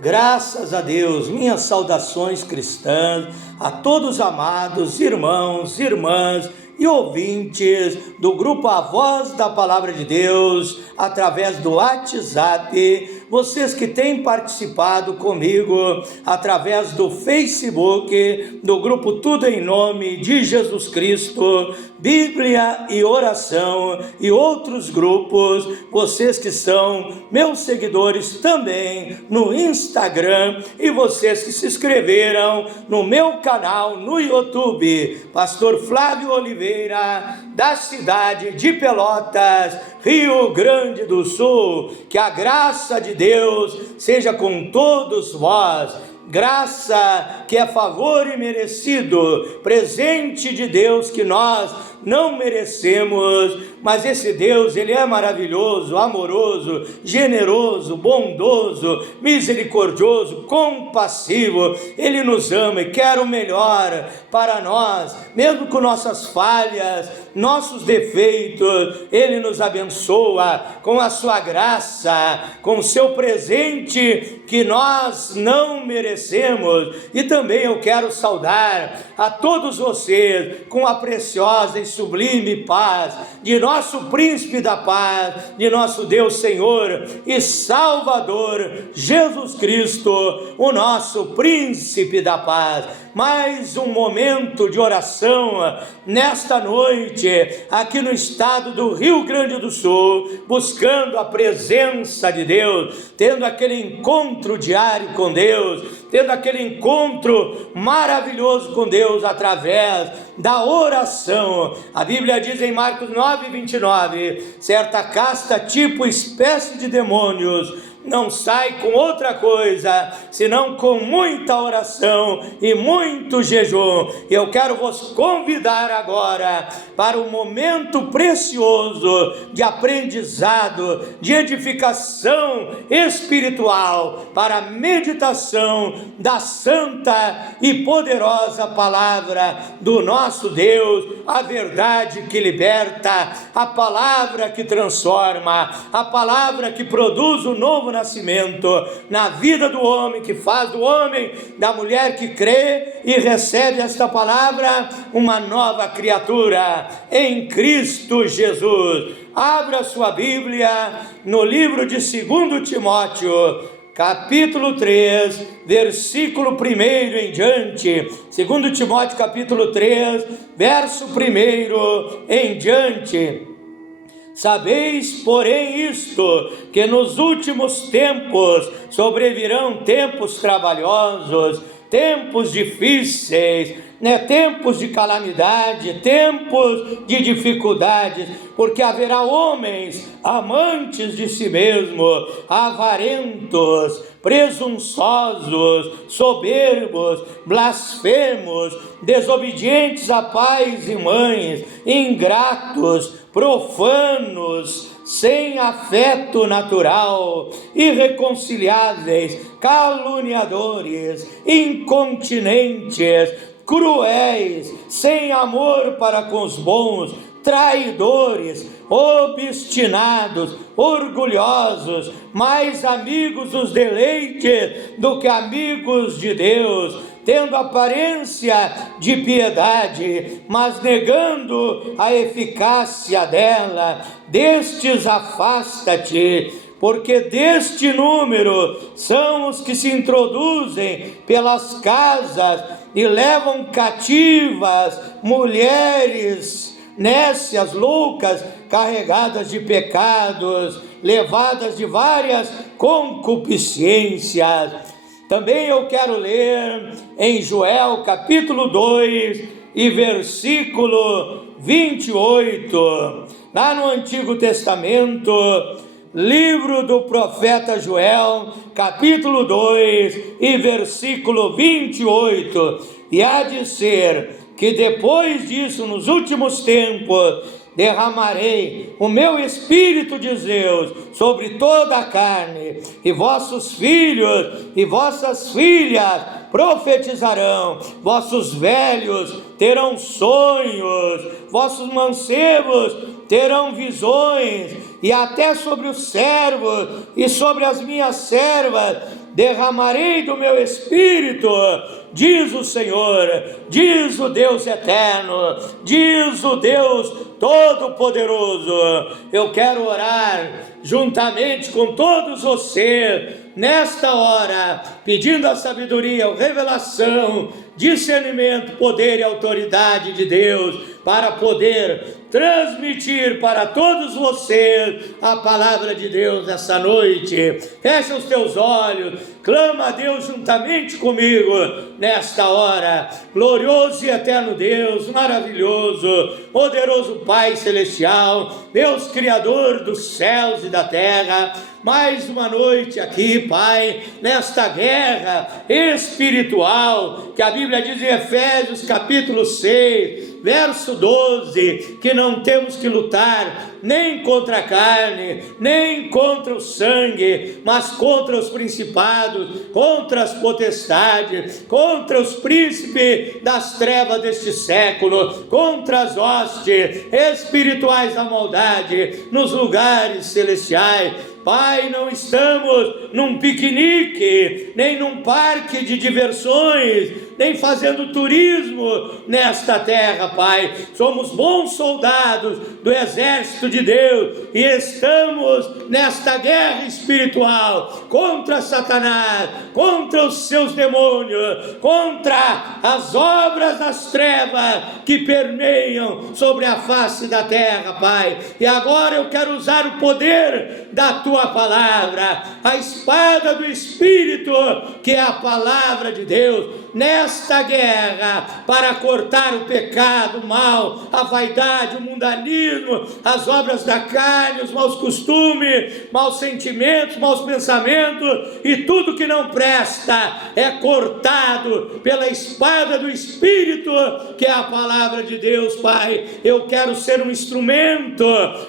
Graças a Deus, minhas saudações cristãs a todos amados irmãos, irmãs e ouvintes do grupo A Voz da Palavra de Deus, através do WhatsApp, vocês que têm participado comigo através do Facebook, do grupo Tudo em Nome de Jesus Cristo, Bíblia e Oração e outros grupos, vocês que são meus seguidores também no Instagram e vocês que se inscreveram no meu canal no YouTube, Pastor Flávio Oliveira, da cidade de Pelotas, Rio Grande do Sul. Que a graça de Deus seja com todos vós. Graça que é favor imerecido, presente de Deus que nós não merecemos, mas esse Deus, Ele é maravilhoso, amoroso, generoso, bondoso, misericordioso, compassivo. Ele nos ama e quer o melhor para nós, mesmo com nossas falhas, nossos defeitos. Ele nos abençoa com a sua graça, com o seu presente que nós não merecemos. E também eu quero saudar a todos vocês com a preciosa e sublime paz de nosso príncipe da paz, de nosso Deus Senhor e Salvador Jesus Cristo, o nosso príncipe da paz. Mais um momento de oração nesta noite, aqui no estado do Rio Grande do Sul, buscando a presença de Deus, tendo aquele encontro diário com Deus, tendo aquele encontro maravilhoso com Deus através da oração. A Bíblia diz em Marcos 9:29, certa casta, tipo espécie de demônios, não sai com outra coisa, senão com muita oração e muito jejum. Eu quero vos convidar agora para um momento precioso de aprendizado, de edificação espiritual, para a meditação da santa e poderosa palavra do nosso Deus, a verdade que liberta, a palavra que transforma, a palavra que produz o novo nascimento na vida do homem, que faz do homem, da mulher que crê e recebe esta palavra, uma nova criatura em Cristo Jesus. Abra sua Bíblia no livro de 2 Timóteo, capítulo 3, versículo 1 em diante. 2 Timóteo, capítulo 3, verso 1 em diante. Sabeis, porém, isto, que nos últimos tempos sobrevirão tempos trabalhosos, tempos difíceis, tempos de calamidade, tempos de dificuldades, porque haverá homens amantes de si mesmo, avarentos, presunçosos, soberbos, blasfemos, desobedientes a pais e mães, ingratos, profanos, sem afeto natural, irreconciliáveis, caluniadores, incontinentes, cruéis, sem amor para com os bons, traidores, obstinados, orgulhosos, mais amigos dos deleites do que amigos de Deus, tendo aparência de piedade, mas negando a eficácia dela. Destes afasta-te, porque deste número são os que se introduzem pelas casas e levam cativas mulheres nécias, loucas, carregadas de pecados, levadas de várias concupiscências. Também eu quero ler em Joel capítulo 2 e versículo 28, lá no Antigo Testamento, livro do profeta Joel, capítulo 2 e versículo 28, e há de ser que depois disso, nos últimos tempos, derramarei o meu Espírito, diz Deus, sobre toda a carne, e vossos filhos e vossas filhas profetizarão, vossos velhos terão sonhos, vossos mancebos terão visões, e até sobre os servos e sobre as minhas servas derramarei do meu espírito, diz o Senhor, diz o Deus eterno, diz o Deus Todo-Poderoso. Eu quero orar juntamente com todos vocês, nesta hora, pedindo a sabedoria, a revelação, discernimento, poder e autoridade de Deus, para poder transmitir para todos vocês a palavra de Deus essa noite. Fecha os teus olhos, clama a Deus juntamente comigo nesta hora. Glorioso e eterno Deus, maravilhoso, poderoso Pai celestial, Deus Criador dos céus e da terra, mais uma noite aqui, Pai, nesta guerra espiritual, que a Bíblia diz em Efésios capítulo 6, verso 12, que não temos que lutar nem contra a carne, nem contra o sangue, mas contra os principados, contra as potestades, contra os príncipes das trevas deste século, contra as hostes espirituais da maldade nos lugares celestiais. Pai, não estamos num piquenique, nem num parque de diversões, nem fazendo turismo nesta terra, Pai. Somos bons soldados do exército de Deus e estamos nesta guerra espiritual contra Satanás, contra os seus demônios, contra as obras das trevas que permeiam sobre a face da terra, Pai. E agora eu quero usar o poder da Tua palavra, a espada do Espírito, que é a palavra de Deus, nesta guerra, para cortar o pecado, o mal, a vaidade, o mundanismo, as obras da carne, os maus costumes, maus sentimentos, maus pensamentos e tudo que não presta é cortado pela espada do Espírito, que é a palavra de Deus, Pai. Eu quero ser um instrumento,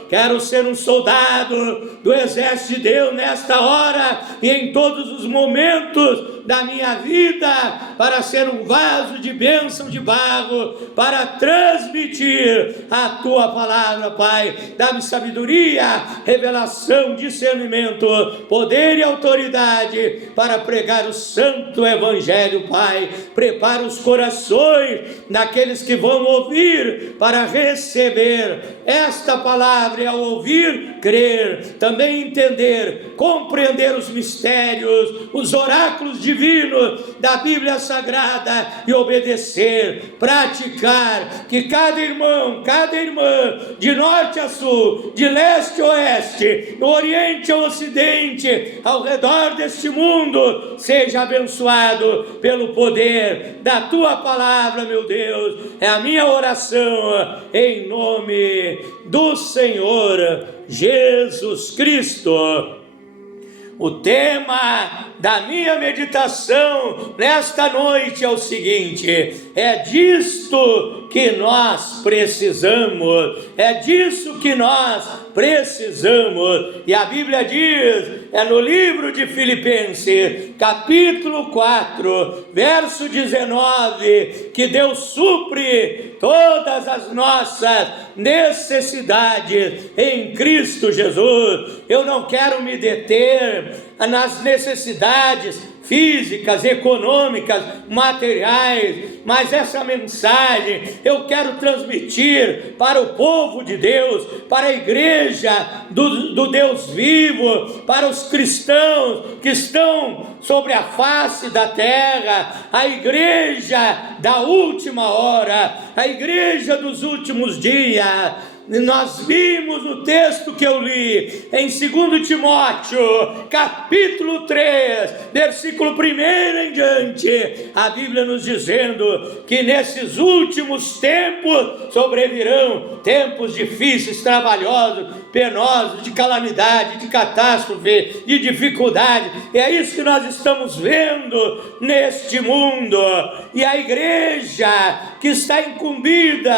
quero ser um soldado do exército de Deus nesta hora e em todos os momentos da minha vida, para ser um vaso de bênção de barro, para transmitir a Tua palavra, Pai. Dá-me sabedoria, revelação, discernimento, poder e autoridade para pregar o santo evangelho, Pai. Prepara os corações daqueles que vão ouvir para receber esta palavra e ao ouvir, crer, também entender, compreender os mistérios, os oráculos divinos da Bíblia Sagrada e obedecer, praticar, que cada irmão, cada irmã, de norte a sul, de leste a oeste, do oriente ao ocidente, ao redor deste mundo, seja abençoado pelo poder da Tua palavra, meu Deus. É a minha oração em nome do Senhor Jesus Cristo. O tema da minha meditação nesta noite é o seguinte: é disto que nós precisamos, é disso que nós precisamos. E a Bíblia diz, é no livro de Filipenses, capítulo 4, verso 19, que Deus supre todas as nossas necessidades em Cristo Jesus. Eu não quero me deter nas necessidades físicas, econômicas, materiais, mas essa mensagem eu quero transmitir para o povo de Deus, para a igreja do Deus vivo, para os cristãos que estão sobre a face da terra, a igreja da última hora, a igreja dos últimos dias. Nós vimos no texto que eu li, em 2 Timóteo, capítulo 3, versículo 1 em diante, a Bíblia nos dizendo que nesses últimos tempos sobrevirão tempos difíceis, trabalhosos, penosos, de calamidade, de catástrofe, de dificuldade. É isso que nós estamos vendo neste mundo. E a igreja que está incumbida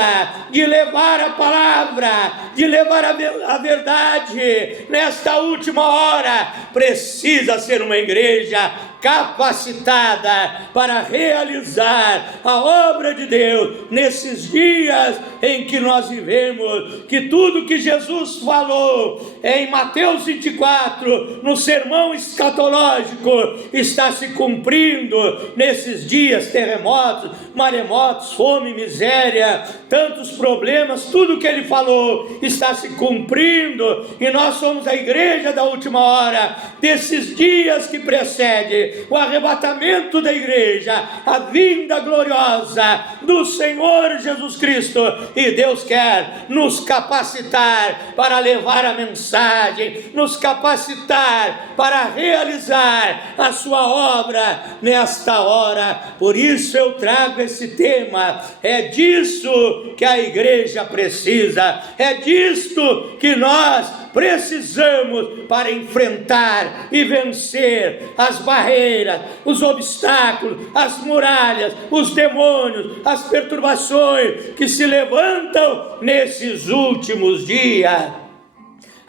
de levar a palavra, de levar a verdade nesta última hora, precisa ser uma igreja capacitada para realizar a obra de Deus nesses dias em que nós vivemos, que tudo que Jesus falou em Mateus 24, no sermão escatológico, está se cumprindo nesses dias: terremotos, maremotos, fome, miséria, tantos problemas, tudo que ele falou está se cumprindo, e nós somos a igreja da última hora, desses dias que precede o arrebatamento da igreja, a vinda gloriosa do Senhor Jesus Cristo, e Deus quer nos capacitar para levar a mensagem, nos capacitar para realizar a sua obra nesta hora. Por isso eu trago esse tema. É disso que a igreja precisa, é disto que nós precisamos para enfrentar e vencer as barreiras, os obstáculos, as muralhas, os demônios, as perturbações que se levantam nesses últimos dias.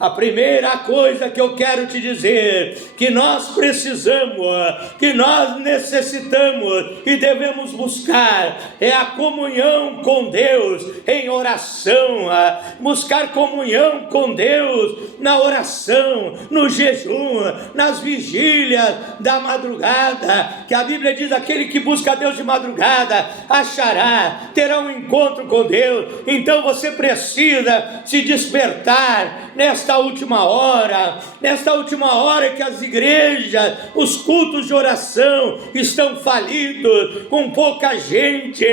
A primeira coisa que eu quero te dizer, que nós precisamos, que nós necessitamos e devemos buscar, é a comunhão com Deus em oração. Buscar comunhão com Deus na oração, no jejum, nas vigílias da madrugada, que a Bíblia diz: aquele que busca Deus de madrugada achará, terá um encontro com Deus. Então você precisa se despertar nesta última hora que as igrejas, os cultos de oração estão falidos, com pouca gente,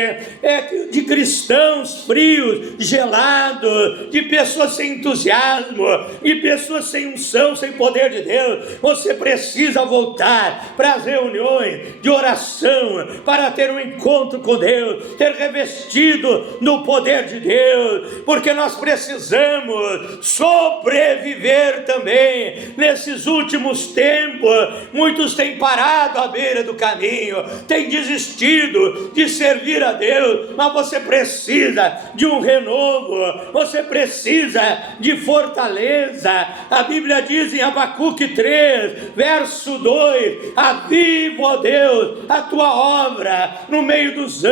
de cristãos frios, gelados, de pessoas sem entusiasmo, de pessoas sem unção, sem poder de Deus. Você precisa voltar para as reuniões de oração, para ter um encontro com Deus, ter revestido no poder de Deus, porque nós precisamos sobreviver também nesses últimos tempos. Muitos têm parado à beira do caminho, têm desistido de servir a Deus, mas você precisa de um renovo, você precisa de fortaleza. A Bíblia diz em Abacuque 3, verso 2: aviva, ó Deus, a tua obra no meio dos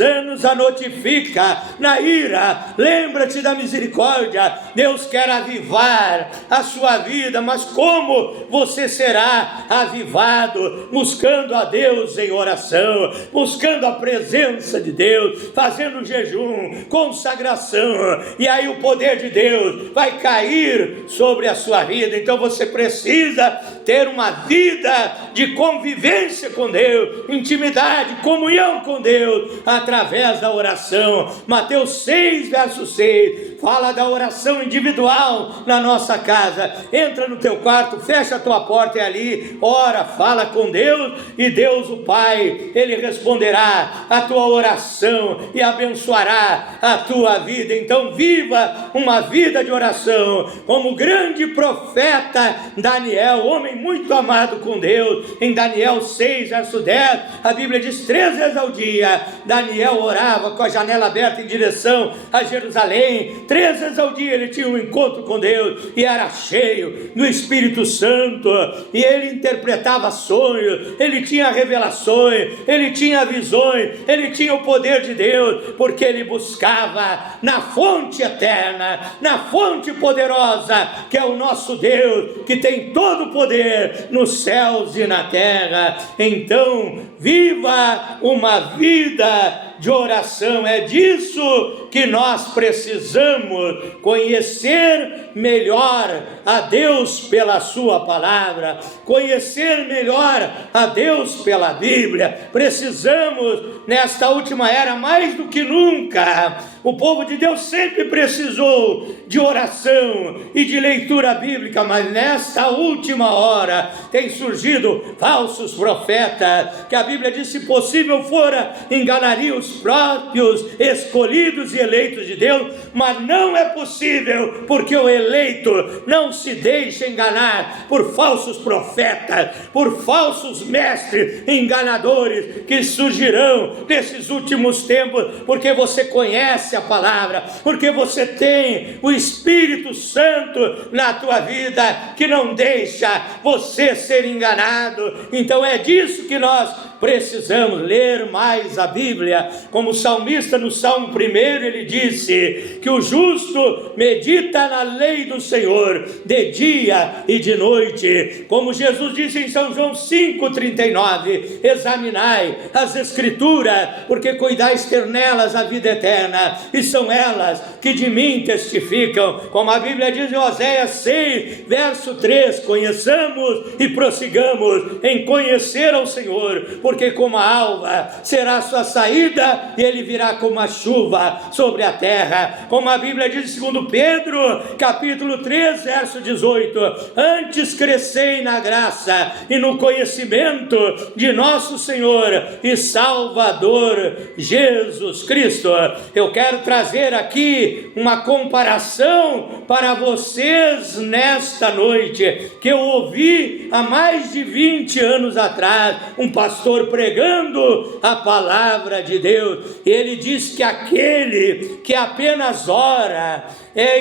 anos a notifica. Na ira, lembra-te da misericórdia. Deus quer avivar a sua vida, mas como você será avivado? Buscando a Deus em oração, buscando a presença de Deus, fazendo jejum, consagração, e aí o poder de Deus vai cair sobre a sua vida. Então você precisa ter uma vida de convivência com Deus, intimidade, comunhão com Deus, através da oração. Mateus 6, verso 6, fala da oração individual na nossa casa. Entra no teu quarto, fecha a tua porta e ali ora, fala com Deus, e Deus o Pai, Ele responderá a tua oração e abençoará a tua vida. Então viva uma vida de oração, como o grande profeta Daniel, homem muito amado com Deus. Em Daniel 6, verso 10, a Bíblia diz: 3 vezes ao dia Daniel orava com a janela aberta em direção a Jerusalém. 3 vezes ao dia ele tinha um encontro com Deus e era cheio do Espírito Santo, e ele interpretava sonhos, ele tinha revelações, ele tinha visões, ele tinha o poder de Deus, porque ele buscava na fonte eterna, na fonte poderosa, que é o nosso Deus, que tem todo o poder nos céus e na terra. Então viva uma vida de oração. É disso que nós precisamos: conhecer melhor a Deus pela sua palavra, conhecer melhor a Deus pela Bíblia. Precisamos, nesta última era, mais do que nunca. O povo de Deus sempre precisou de oração e de leitura bíblica, mas nesta última hora tem surgido falsos profetas, que a Bíblia diz: se possível fora, enganaria os próprios escolhidos e eleitos de Deus. Mas não é possível, porque o eleito não se deixa enganar por falsos profetas, por falsos mestres enganadores que surgirão nesses últimos tempos, porque você conhece conhece a palavra, porque você tem o Espírito Santo na tua vida, que não deixa você ser enganado. Então é disso que nós precisamos ler mais a Bíblia. Como o salmista no Salmo 1, ele disse que o justo medita na lei do Senhor de dia e de noite. Como Jesus disse em São João 5,39, examinai as Escrituras, porque cuidais ter nelas a vida eterna, e são elas que de mim testificam. Como a Bíblia diz em Oséias 6, verso 3, conheçamos e prossigamos em conhecer ao Senhor, porque como a alva será a sua saída, e ele virá como a chuva sobre a terra. Como a Bíblia diz em 2 Pedro, capítulo 3, verso 18, antes crescei na graça e no conhecimento de nosso Senhor e Salvador Jesus Cristo. Eu quero trazer aqui uma comparação para vocês nesta noite, que eu ouvi há mais de 20 anos atrás, um pastor pregando a palavra de Deus. Ele diz que aquele que apenas ora,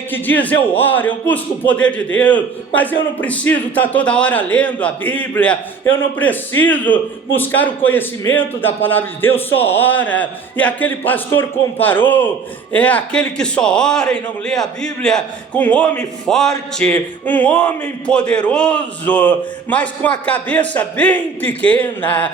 que diz eu oro, eu busco o poder de Deus, mas eu não preciso estar toda hora lendo a Bíblia, eu não preciso buscar o conhecimento da palavra de Deus, só ora. E aquele pastor comparou aquele que só ora e não lê a Bíblia com um homem forte, um homem poderoso, mas com a cabeça bem pequena,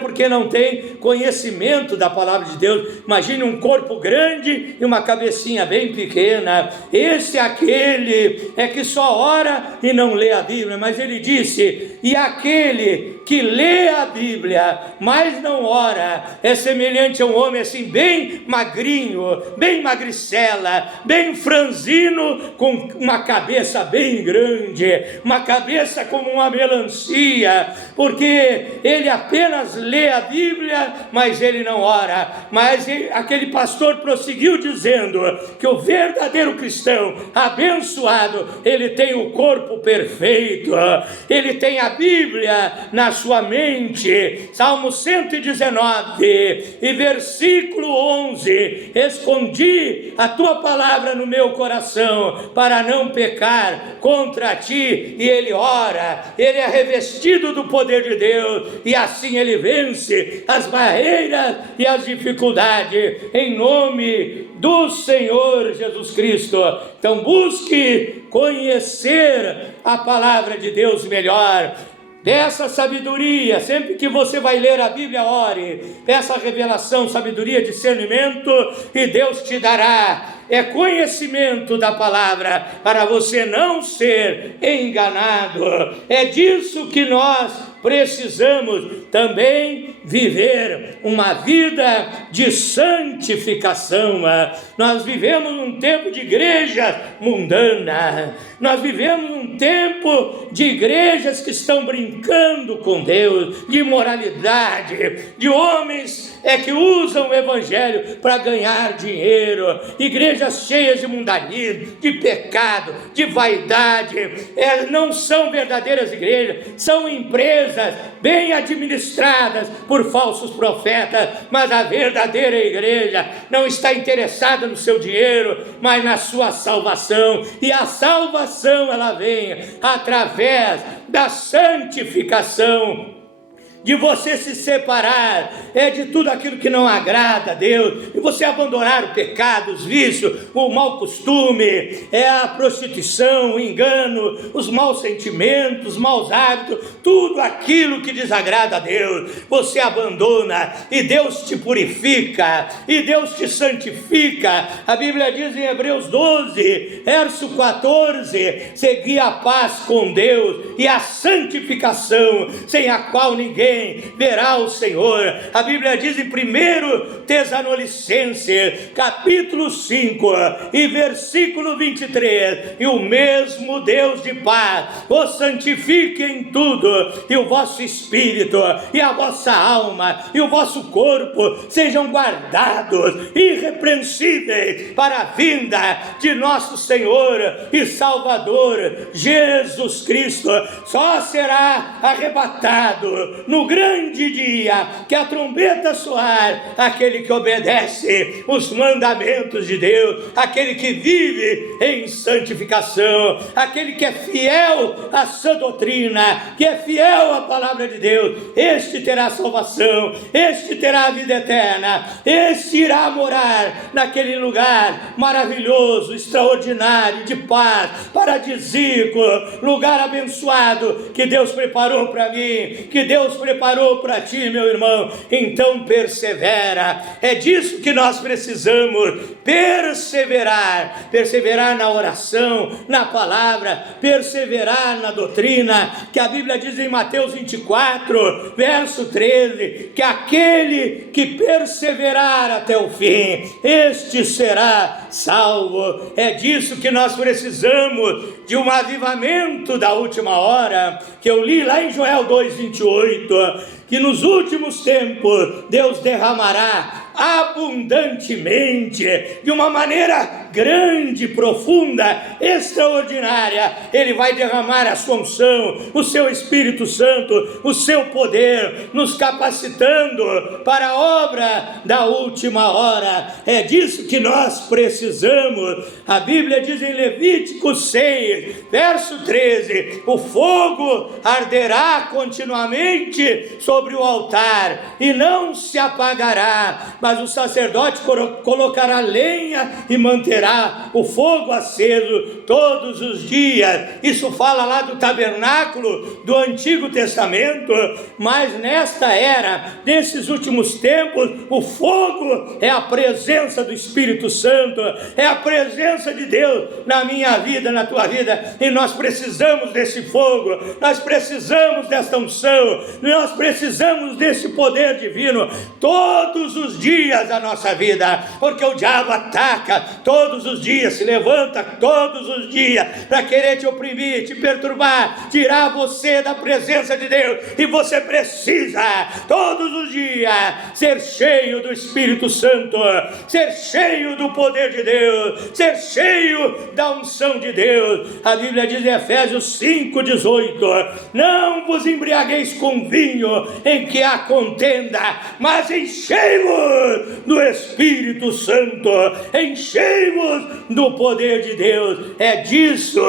porque não tem conhecimento da palavra de Deus. Imagine um corpo grande e uma cabecinha bem pequena. Esse é aquele que só ora e não lê a Bíblia. Mas ele disse, e aquele que lê a Bíblia, mas não ora, é semelhante a um homem assim, bem magrinho, bem magricela, bem franzino, com uma cabeça bem grande, uma cabeça como uma melancia, porque ele apenas lê a Bíblia, mas ele não ora. Mas aquele pastor prosseguiu dizendo que o verdadeiro cristão abençoado, ele tem o corpo perfeito, ele tem a Bíblia na sua mente. Salmo 119 e versículo 11, escondi a tua palavra no meu coração para não pecar contra ti. E ele ora, ele é revestido do poder de Deus, e assim ele vence as barreiras e as dificuldades em nome do Senhor Jesus Cristo. Então busque conhecer a palavra de Deus melhor. Peça sabedoria, sempre que você vai ler a Bíblia, ore, peça revelação, sabedoria, discernimento, e Deus te dará conhecimento da palavra, para você não ser enganado. É disso que nós precisamos também viver, uma vida de santificação. Nós vivemos um tempo de igreja mundana, nós vivemos um tempo de igrejas que estão brincando com Deus, de imoralidade, de homens que usam o evangelho para ganhar dinheiro, igrejas cheias de mundanismo, de pecado, de vaidade. Não são verdadeiras igrejas, são empresas bem administradas por falsos profetas. Mas a verdadeira igreja não está interessada no seu dinheiro, mas na sua salvação. E a salvação, ela vem através da santificação, de você se separar de tudo aquilo que não agrada a Deus, e você abandonar o pecado, os vícios, o mau costume, a prostituição, o engano, os maus sentimentos, os maus hábitos, tudo aquilo que desagrada a Deus, você abandona, e Deus te purifica, e Deus te santifica. A Bíblia diz em Hebreus 12, verso 14, segui a paz com Deus e a santificação, sem a qual ninguém verá o Senhor. A Bíblia diz em 1 Tessalonicenses, capítulo 5 e versículo 23, e o mesmo Deus de paz os santifique em tudo, e o vosso espírito, e a vossa alma, e o vosso corpo sejam guardados irrepreensíveis para a vinda de nosso Senhor e Salvador Jesus Cristo. Só será arrebatado no no grande dia que a trombeta soar, aquele que obedece os mandamentos de Deus, aquele que vive em santificação, aquele que é fiel à sã doutrina, que é fiel à palavra de Deus, este terá salvação, este terá a vida eterna, este irá morar naquele lugar maravilhoso, extraordinário, de paz, paradisíaco, lugar abençoado que Deus preparou para mim, que Deus preparou para ti, meu irmão. Então persevera, é disso que nós precisamos, perseverar na oração, na palavra, perseverar na doutrina, que a Bíblia diz em Mateus 24, verso 13, que aquele que perseverar até o fim, este será salvo. É disso que nós precisamos, de um avivamento da última hora, que eu li lá em Joel 2:28, que nos últimos tempos Deus derramará abundantemente, de uma maneira grande, profunda, extraordinária. Ele vai derramar a sua unção, o seu Espírito Santo, o seu poder, nos capacitando para a obra da última hora. É disso que nós precisamos. A Bíblia diz em Levítico 6, verso 13, o fogo arderá continuamente sobre o altar e não se apagará, mas o sacerdote colocará lenha e manterá o fogo aceso todos os dias. Isso fala lá do tabernáculo do Antigo Testamento, mas nesta era, nesses últimos tempos, o fogo é a presença do Espírito Santo, é a presença de Deus na minha vida, na tua vida, e nós precisamos desse fogo, nós precisamos desta unção, nós precisamos desse poder divino todos os dias da nossa vida, porque o diabo ataca todos os dias, se levanta todos os dias para querer te oprimir, te perturbar, tirar você da presença de Deus, e você precisa todos os dias ser cheio do Espírito Santo, ser cheio do poder de Deus, ser cheio da unção de Deus. A Bíblia diz em Efésios 5:18, não vos embriagueis com vinho em que há contenda, mas enchei-vos do Espírito Santo, enchei-vos do poder de Deus. É disso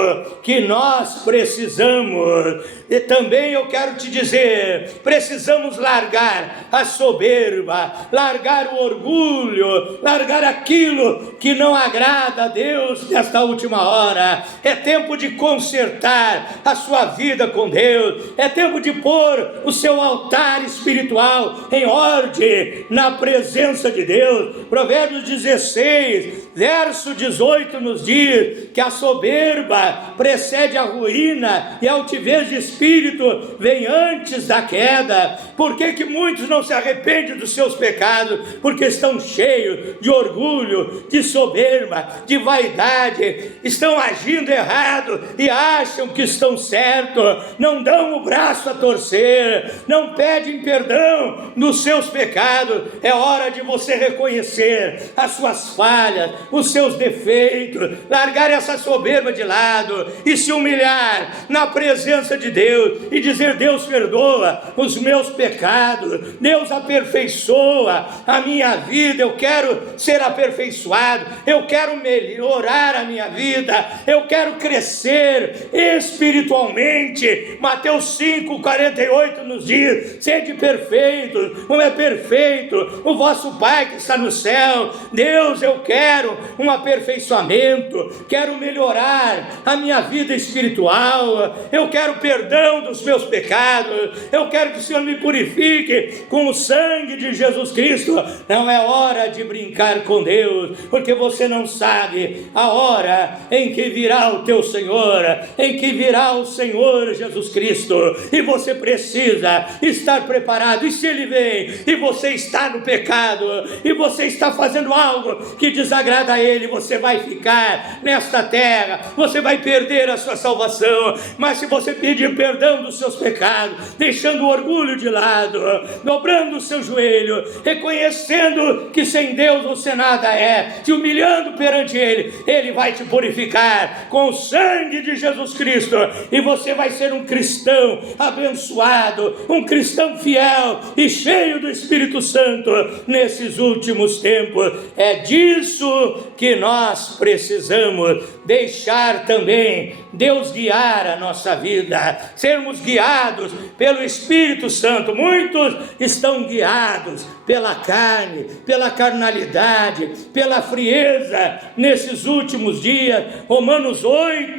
que nós precisamos. E também eu quero te dizer, precisamos largar a soberba, largar o orgulho, largar aquilo que não agrada a Deus nesta última hora. É tempo de consertar a sua vida com Deus, é tempo de pôr o seu altar espiritual em ordem na presença de Deus. Provérbios 16, verso 18 nos diz que a soberba precede a ruína e a altivez de espírito vem antes da queda. Por que muitos não se arrependem dos seus pecados? Porque estão cheios de orgulho, de soberba, de vaidade, estão agindo errado e acham que estão certos, não dão o braço a torcer, não pedem perdão dos seus pecados. É hora de você reconhecer as suas falhas, os seus defeitos, largar essa soberba de lado e se humilhar na presença de Deus e dizer: Deus, perdoa os meus pecados, Deus, aperfeiçoa a minha vida. Eu quero ser aperfeiçoado, eu quero melhorar a minha vida, eu quero crescer espiritualmente. Mateus 5:48 nos diz: sede perfeitos, como é perfeito o vosso Pai que está no céu. Deus, eu quero um aperfeiçoamento, quero melhorar a minha vida espiritual, eu quero perdão dos meus pecados, eu quero que o Senhor me purifique com o sangue de Jesus Cristo. Não é hora de brincar com Deus, porque você não sabe a hora em que virá o teu Senhor, em que virá o Senhor Jesus Cristo, e você precisa estar preparado. E se Ele vem e você está no pecado, e você está fazendo algo que desagrada a Ele, você vai ficar nesta terra, você vai perder a sua salvação. Mas se você pedir perdão dos seus pecados, deixando o orgulho de lado, dobrando o seu joelho, reconhecendo que sem Deus você nada é, se humilhando perante Ele, Ele vai te purificar com o sangue de Jesus Cristo, e você vai ser um cristão abençoado, um cristão fiel e cheio do Espírito Santo nesses últimos tempos. É disso que nós precisamos, deixar também Deus guiar a nossa vida, sermos guiados pelo Espírito Santo. Muitos estão guiados pela carne, pela carnalidade, pela frieza nesses últimos dias. Romanos 8,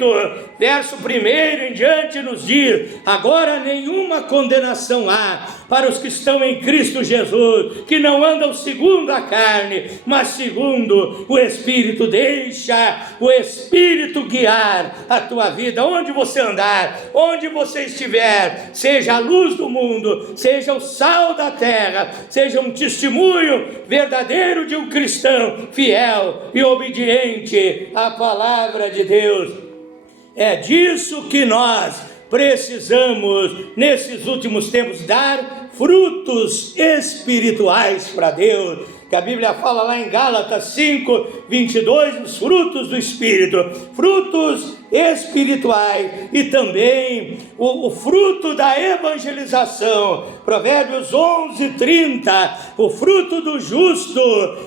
verso 1 em diante nos diz: agora nenhuma condenação há para os que estão em Cristo Jesus, que não andam segundo a carne, mas segundo o Espírito. Deixa o Espírito guiar a tua vida, onde você andar, onde você estiver, seja a luz do mundo, seja o sal da terra, seja um testemunho verdadeiro de um cristão fiel e obediente à palavra de Deus. É disso que nós precisamos, nesses últimos tempos, dar frutos espirituais para Deus, que a Bíblia fala lá em Gálatas 5, 22, os frutos do Espírito, frutos espirituais, e também o fruto da evangelização. Provérbios 11, 30, o fruto do justo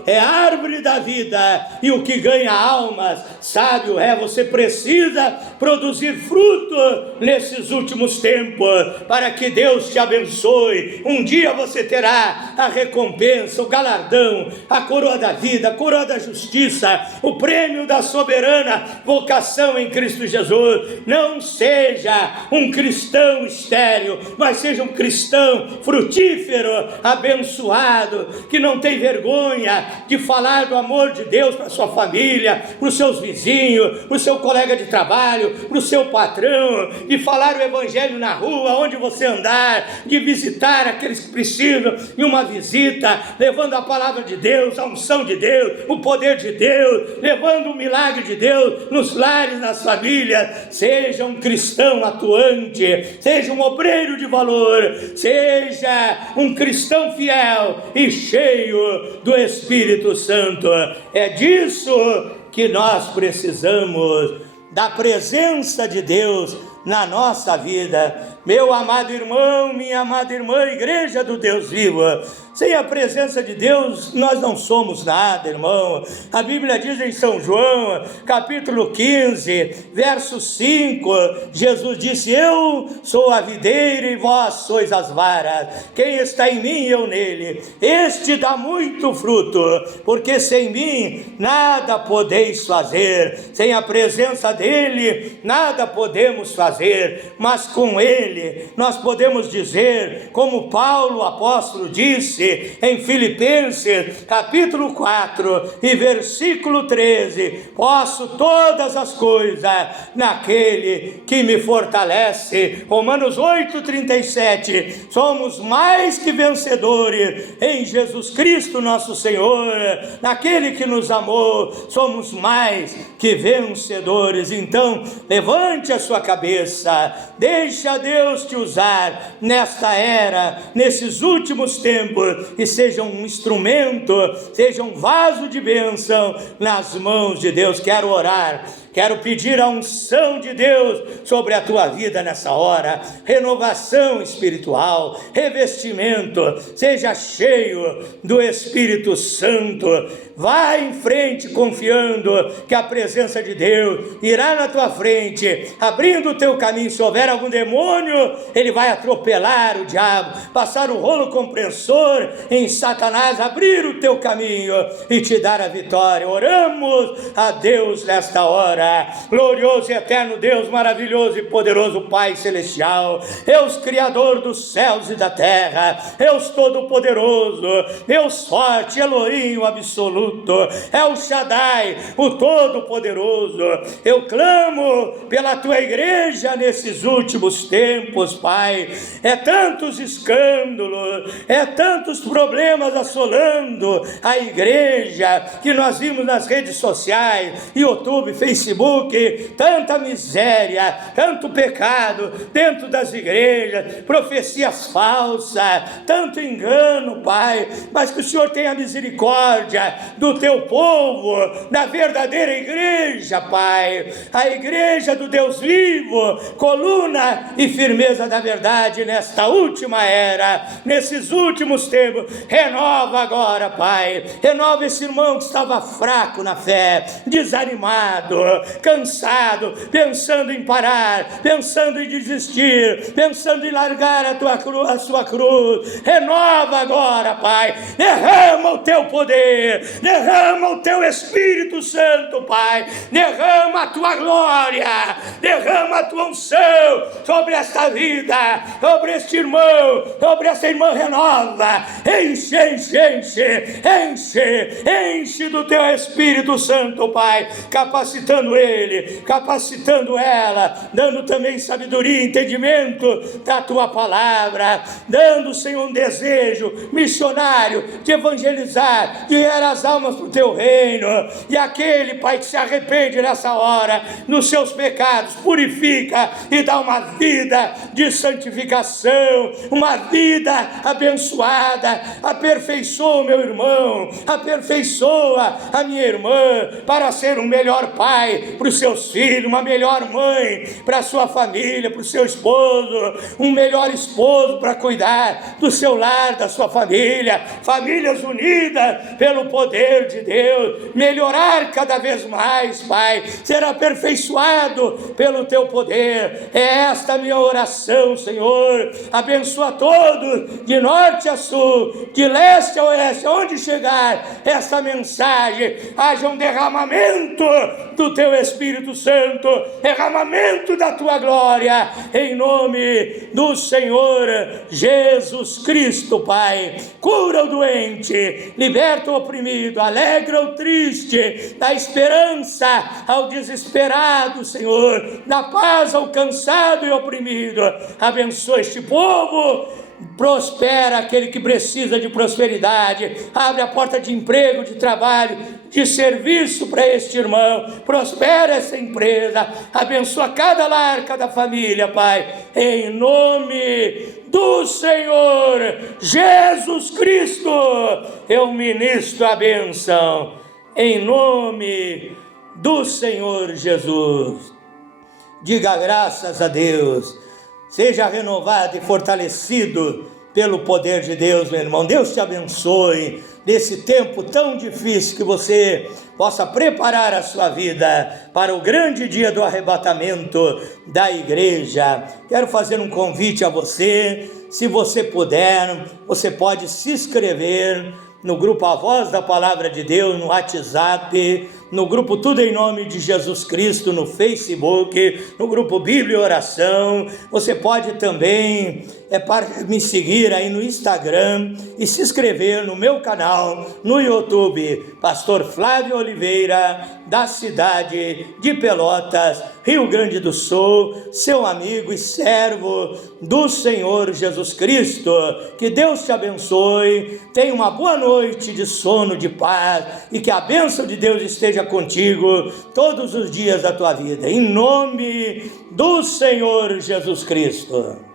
é árvore da vida, e o que ganha almas, sábio é. Você precisa produzir fruto nesses últimos tempos, para que Deus te abençoe. Um dia você terá a recompensa, o galardão, a coroa da vida, a coroa da justiça, o prêmio da soberana vocação em Cristo Jesus. Não seja um cristão estéril, mas seja um cristão frutífero, abençoado, que não tem vergonha de falar do amor de Deus para sua família, para os seus vizinhos, para o seu colega de trabalho, para o seu patrão, de falar o evangelho na rua, onde você andar, de visitar aqueles que precisam de uma visita, levando a palavra de Deus, a unção de Deus, o poder de Deus, levando o milagre de Deus nos lares, nas famílias. Seja um cristão atuante, seja um obreiro de valor, seja um cristão fiel e cheio do Espírito Santo. É disso que nós precisamos, da presença de Deus na nossa vida. Meu amado irmão, minha amada irmã, igreja do Deus vivo, sem a presença de Deus nós não somos nada, irmão. A Bíblia diz em São João, capítulo 15, verso 5, Jesus disse: eu sou a videira e vós sois as varas, quem está em mim e eu nele, este dá muito fruto, porque sem mim nada podeis fazer. Sem a presença dele nada podemos fazer, mas com ele nós podemos dizer, como Paulo, o apóstolo, disse em Filipenses, capítulo 4 e versículo 13: posso todas as coisas naquele que me fortalece. Romanos 8, 37, somos mais que vencedores em Jesus Cristo nosso Senhor, naquele que nos amou, somos mais que vencedores. Então, levante a sua cabeça, deixa Deus te usar nesta era, nesses últimos tempos, e seja um instrumento, seja um vaso de bênção nas mãos de Deus. Quero orar, quero pedir a unção de Deus sobre a tua vida nessa hora, renovação espiritual, revestimento, seja cheio do Espírito Santo. Vai em frente confiando que a presença de Deus irá na tua frente, abrindo o teu caminho. Se houver algum demônio, ele vai atropelar o diabo, passar o rolo compressor em Satanás, abrir o teu caminho e te dar a vitória. Oramos a Deus nesta hora. Glorioso e eterno Deus, maravilhoso e poderoso Pai celestial, Deus criador dos céus e da terra, Deus todo-poderoso, Deus forte, Elohim o absoluto, El Shaddai, o todo-poderoso. Eu clamo pela tua igreja nesses últimos tempos, Pai. É tantos escândalos, é tantos problemas assolando a igreja, que nós vimos nas redes sociais, YouTube, Facebook, Facebook, tanta miséria, tanto pecado dentro das igrejas, profecias falsas, tanto engano, Pai, mas que o Senhor tenha misericórdia do teu povo, da verdadeira igreja, Pai, a igreja do Deus vivo, coluna e firmeza da verdade nesta última era, nesses últimos tempos. Renova agora, Pai, renova esse irmão que estava fraco na fé, desanimado, cansado, pensando em parar, pensando em desistir, pensando em largar a sua cruz. Renova agora, Pai, derrama o teu poder, derrama o teu Espírito Santo, Pai, derrama a tua glória, derrama a tua unção sobre esta vida, sobre este irmão, sobre esta irmã. Renova, enche, enche, enche, enche, enche do teu Espírito Santo, Pai, capacitando ele, capacitando ela, dando também sabedoria e entendimento da tua palavra, dando, Senhor, um desejo missionário de evangelizar, de guiar as almas para o teu reino. E aquele, Pai, que se arrepende nessa hora nos seus pecados, purifica e dá uma vida de santificação, uma vida abençoada. Aperfeiçoa o meu irmão, aperfeiçoa a minha irmã, para ser um melhor pai para os seus filhos, uma melhor mãe para a sua família, para o seu esposo, um melhor esposo para cuidar do seu lar, da sua família, famílias unidas pelo poder de Deus, melhorar cada vez mais, Pai, ser aperfeiçoado pelo teu poder. É esta a minha oração, Senhor. Abençoa todos, de norte a sul, de leste a oeste, onde chegar essa mensagem, haja um derramamento do teu Espírito Santo, derramamento da tua glória, em nome do Senhor Jesus Cristo, Pai. Cura o doente, liberta o oprimido, alegra o triste, dá esperança ao desesperado, Senhor, dá paz ao cansado e oprimido. Abençoa este povo, prospera aquele que precisa de prosperidade, abre a porta de emprego, de trabalho, de serviço para este irmão, prospera essa empresa, abençoa cada lar, cada família, Pai, em nome do Senhor Jesus Cristo. Eu ministro a bênção, em nome do Senhor Jesus. Diga graças a Deus. Seja renovado e fortalecido pelo poder de Deus, meu irmão. Deus te abençoe nesse tempo tão difícil, que você possa preparar a sua vida para o grande dia do arrebatamento da igreja. Quero fazer um convite a você. Se você puder, você pode se inscrever no grupo A Voz da Palavra de Deus, no WhatsApp, no grupo Tudo em Nome de Jesus Cristo, no Facebook, no grupo Bíblia e Oração. Você pode também me seguir aí no Instagram e se inscrever no meu canal no YouTube, Pastor Flávio Oliveira, da cidade de Pelotas, Rio Grande do Sul, seu amigo e servo do Senhor Jesus Cristo. Que Deus te abençoe, tenha uma boa noite de sono, de paz, e que a bênção de Deus esteja contigo todos os dias da tua vida, em nome do Senhor Jesus Cristo.